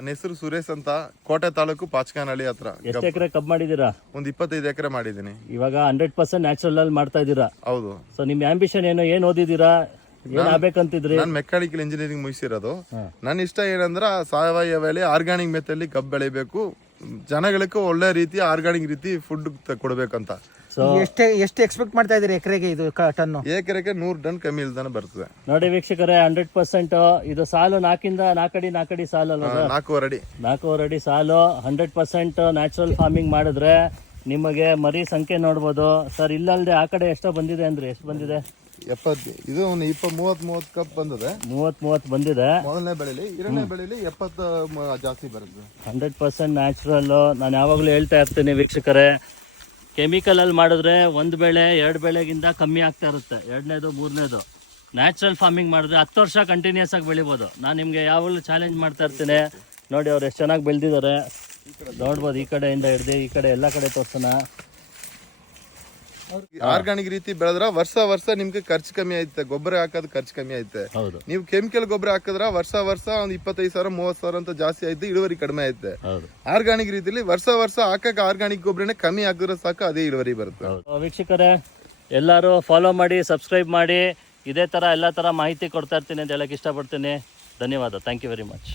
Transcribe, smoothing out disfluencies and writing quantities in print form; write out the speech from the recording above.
ನನ್ನ ಹೆಸರು ಸುರೇಶ್ ಅಂತ, ಕೋಟೆ ತಾಲೂಕು ಪಾಚಕನಹಳ್ಳಿ ಹತ್ರ. ಎಷ್ಟು ಎಕರೆ ಕಬ್ಬು ಮಾಡಿದ್ದೀರಾ? ಒಂದು 25 ಎಕರೆ ಮಾಡಿದ್ದೀನಿ. ಇವಾಗ 100% ನ್ಯಾಚುರಲ್ ಅಲ್ಲಿ ಮಾಡ್ತಾ ಇದ್ದೀರಾ? ಹೌದು. ಸೊ ನಿಮ್ ಆಂಬಿಷನ್ ಏನು? ಏನ್ ಓದಿದ್ದೀರಾ? ಏನ್ ಆಗ್ಬೇಕಂತಿದ್ರಿ? ನಾನು ಮೆಕ್ಯಾನಿಕಲ್ ಇಂಜಿನಿಯರಿಂಗ್ ಮುಗಿಸಿರೋದು. ನನ್ನ ಇಷ್ಟ ಏನಂದ್ರ ಸಾವಯವದಲ್ಲಿ ಆರ್ಗಾನಿಕ್ ಮೆಥಲ್ಲಿ ಕಬ್ಬು ಬೆಳಿಬೇಕು, ಜನಗಳಿಗೆ ಒಳ್ಳೆ ರೀತಿ ಆರ್ಗಾನಿಕ್ ರೀತಿ ಫುಡ್ ಕೊಡ್ಬೇಕಂತ. ಸೊ ಎಷ್ಟು ಎಕ್ಸ್ಪೆಕ್ಟ್ ಮಾಡ್ತಾ ಇದ್ದೀರಿ ಎಕರೆಗೆ? ಇದು ಟನ್ ಎಕರೆಗೆ 100 ಟನ್ ಕಮ್ಮಿ ಇಲ್ದಾನೆ ಬರ್ತದೆ. ನೋಡಿ ವೀಕ್ಷಕರೇ, 100% ಇದು ಸಾಲು 4 ಅಡಿ ಸಾಲು ಅಲ್ಲ, 4.5 ಅಡಿ 4.5 ಅಡಿ ಸಾಲು. 100% ನ್ಯಾಚುರಲ್ ಫಾರ್ಮಿಂಗ್ ಮಾಡಿದ್ರೆ ನಿಮಗೆ ಮರಿ ಸಂಖ್ಯೆ ನೋಡ್ಬೋದು ಸರ್. ಇಲ್ಲಲ್ದೆ ಆ ಕಡೆ ಎಷ್ಟೋ ಬಂದಿದೆ ಅಂದ್ರೆ ಎಷ್ಟು ಬಂದಿದೆ? 70. ಇದು ಒಂದು 30 ಕಪ್ ಬಂದಿದೆ. 30 ಬಂದಿದೆ. ಮೊದಲನೇ ಬೆಳೆಲಿ, ಎರಡನೇ ಬೆಳೆಲಿ 70 ಜಾಸ್ತಿ ಬರುತ್ತೆ. 100% ನ್ಯಾಚುರಲ್. ನಾನು ಯಾವಾಗಲೂ ಹೇಳ್ತಾ ಇರ್ತೀನಿ ವೀಕ್ಷಕರೇ, ಕೆಮಿಕಲ್ ಅಲ್ಲಿ ಮಾಡಿದ್ರೆ 1 ಬೆಳೆ 2 ಬೆಳೆಗಿಂತ ಕಮ್ಮಿ ಆಗ್ತಾ ಇರುತ್ತೆ, 2ನೇದು 3ನೇದು. ನ್ಯಾಚುರಲ್ ಫಾರ್ಮಿಂಗ್ ಮಾಡಿದ್ರೆ 10 ವರ್ಷ ಕಂಟಿನ್ಯೂಸ್ ಆಗಿ ಬೆಳಿಬೋದು. ನಾನು ನಿಮಗೆ ಯಾವಾಗಲೂ ಚಾಲೆಂಜ್ ಮಾಡ್ತಾ ಇರ್ತೀನಿ. ನೋಡಿ ಅವ್ರು ಎಷ್ಟು ಚೆನ್ನಾಗಿ ಬೆಳೆದಿದ್ದಾರೆ ನೋಡ್ಬೋದು. ಈ ಕಡೆಯಿಂದ ಹಿಡ್ದು ಈ ಕಡೆ ಎಲ್ಲ ಕಡೆ ತೋರ್ಸೋಣ. ಆರ್ಗಾನಿಕ್ ರೀತಿ ಬೆಳೆದ್ರ ವರ್ಷ ನಿಮ್ಗೆ ಖರ್ಚು ಕಮ್ಮಿ ಐತೆ, ಗೊಬ್ಬರ ಹಾಕೋದು ಖರ್ಚು ಕಮ್ಮಿ ಐತೆ. ಹೌದು. ನೀವು ಕೆಮಿಕಲ್ ಗೊಬ್ಬರ ಹಾಕಿದ್ರ ವರ್ಷ ಒಂದು 25,000-30,000 ಅಂತ ಜಾಸ್ತಿ ಐತೆ, ಇಳುವರಿ ಕಡಿಮೆ ಐತೆ. ಹೌದು. ಆರ್ಗಾನಿಕ್ ರೀತಿಲಿ ವರ್ಷ ಹಾಕಕ್ಕೆ ಆರ್ಗಾನಿಕ್ ಗೊಬ್ಬರನೇ ಕಮ್ಮಿ ಹಾಕಿದ್ರೆ ಸಾಕು, ಅದೇ ಇಳುವರಿ ಬರುತ್ತೆ. ವೀಕ್ಷಕರೇ, ಎಲ್ಲರೂ ಫಾಲೋ ಮಾಡಿ, ಸಬ್ಸ್ಕ್ರೈಬ್ ಮಾಡಿ. ಇದೇ ತರ ಎಲ್ಲ ತರ ಮಾಹಿತಿ ಕೊಡ್ತಾ ಇರ್ತೀನಿ ಅಂತ ಹೇಳಕ್ ಇಷ್ಟಪಡ್ತೀನಿ. ಧನ್ಯವಾದ. Thank you very much.